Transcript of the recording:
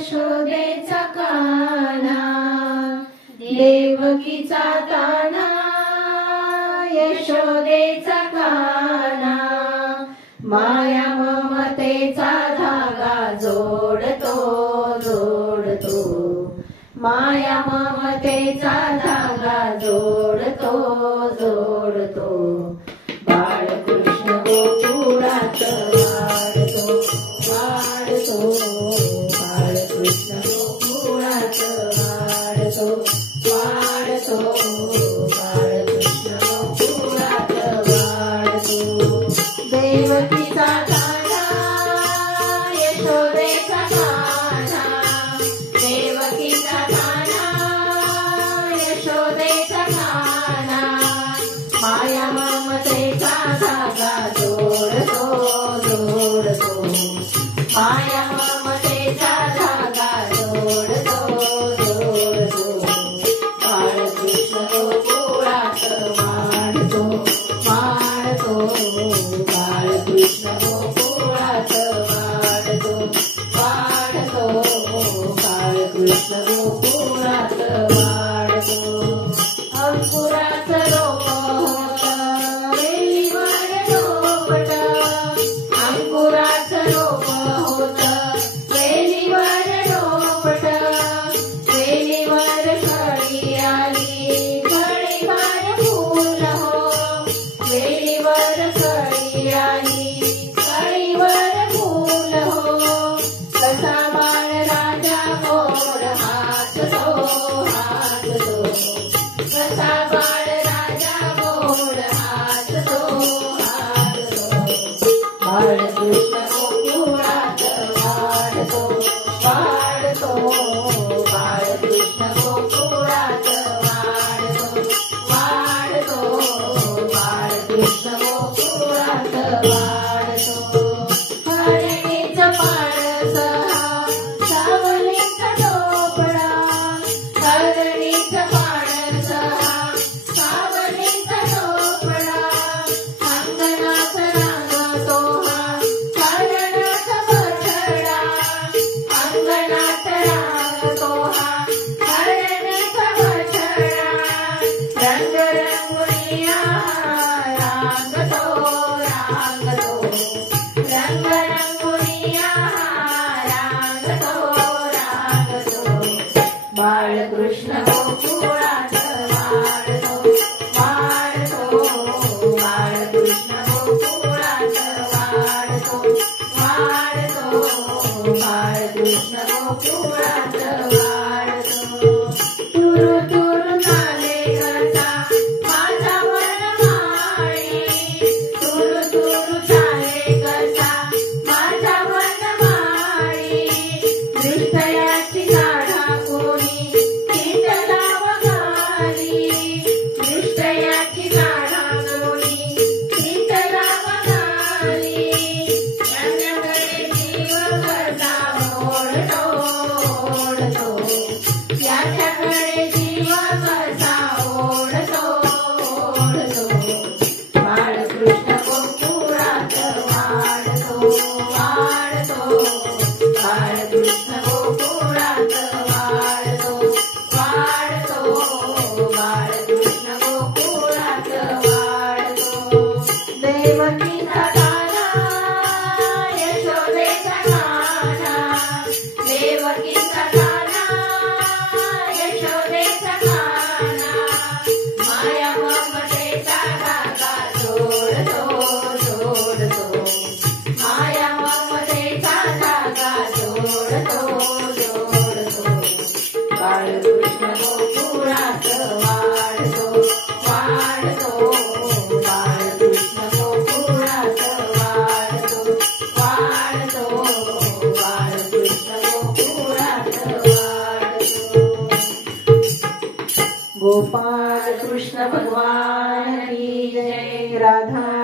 यशोदेचा कान्हा, देवकीचा तान्हा यशोदेचा कान्हा, माया ममतेचा धागा जोडतो जोडतो, माया ममतेचा धागा जोडतो जोडतो, बाळकृष्ण गोकुळात वाढतो वाढतो, बाळकृष्ण गोकुळात वाढतो वाढतो, बाळकृष्ण गोकुळात वाढतो. देवकीचा कान्हा यशोदेचा कान्हा, देवकीचा कान्हा यशोदेचा कान्हा, माया ममतेचा धागा जोडतो जोडतो, माया ममतेचा धागा जोडतो जोडतो, बाळकृष्ण गोकुळात वाढतो वाढतो, बाळकृष्ण गोकुळात वाढतो वाढतो, बाळकृष्ण गोकुळात वाढतो. अंकुराचं रोप होतं वेलीवर धोपट, अंकुराचं रोप होतं वेलीवर धोपट, वेलीवर कळी आली कळीवर फूल हो, वेलीवर कळी आली कळीवर फूल हो, कसा बाळ राजा गोड हासतो हासतो, कसा बाळ राजा गोड हासतो हासतो, बाळकृष्ण गोकुळात वाढतो वाढतो, बाळकृष्ण गोकुळात वाढतो वाढतो, बाळकृष्ण गोकुळात वाढतो. हरणीचं पाडस हा सावलीचा टोपडा, हरणीचं पाडस हा सावलीचा टोपडा, अंगणात रांगतो हा हरणाचा बछडा, अंगणात रांगतो हा हरणाचा बछडा, रंगरंगोळीया रांगतो रांगतो, रंगरंगोळीया रांगतो रांगतो, बाळकृष्ण गोकुळात वाढतो वाढतो, बाळकृष्ण गोकुळात वाढतो वाढतो, बाळकृष्ण गोकुळात वाढतो. तुरु तुरु चाले कसा माझा वनमाळी, तुरु तुरु चाले कसा माझा वनमाळी, दृष्टयाची काढा कोणी शीतलाव घाली, दृष्टयाची काढा कोणी शीतलाव घाली, याच्याकडे जीव कसा ओढतो ओढतो, याच्याकडे जीव कसा ओढतो ओढतो, बाळकृष्ण गोकुळात वाढतो वाढतो, बाळकृष्ण गोकुळात वाढतो वाढतो, बाळकृष्ण गोकुळात वाढतो. देवकीचा कान्हा यशोदेचा कान्हा, देवकीचा कान्हा यशोदेचा कान्हा, माया ममतेचा धागा जोडतो जोडतो, माया ममतेचा धागा जोडतो जोडतो, बाळकृष्ण गोकुळात वाढतो वाढतो, बाळकृष्ण गोकुळात वाढतो वाढतो, बाळकृष्ण गोकुळात वाढतो. गोपाल कृष्ण भगवान की जय. राधा